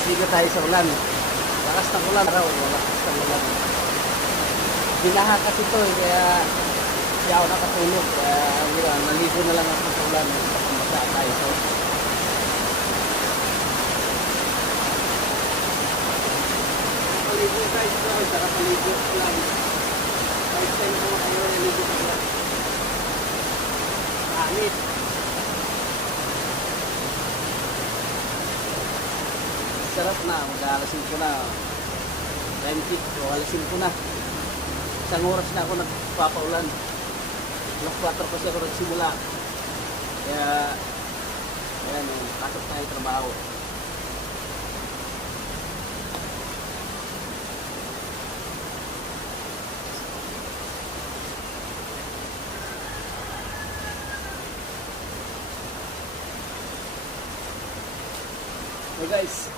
Siga tayo sa ulan. Lakas ng ulan. Araw, lakas ng ulan. Binaha kasi ito eh, kaya hindi ako nakatulog. Kaya naligo na lang ako sa ulan. Baka tayo. So, paligo guys, bro. Saka paligo sa ulan. Kahit tayo mga kayo naligo sa ulan. Anit. Sarap na, mag-aalasin ko na 20 o alasin ko na. Isang oras na ako nagpapaulan. Alas 4 kasi ako nagsimula. Kaya ayan, pasok tayo trabaho. So guys,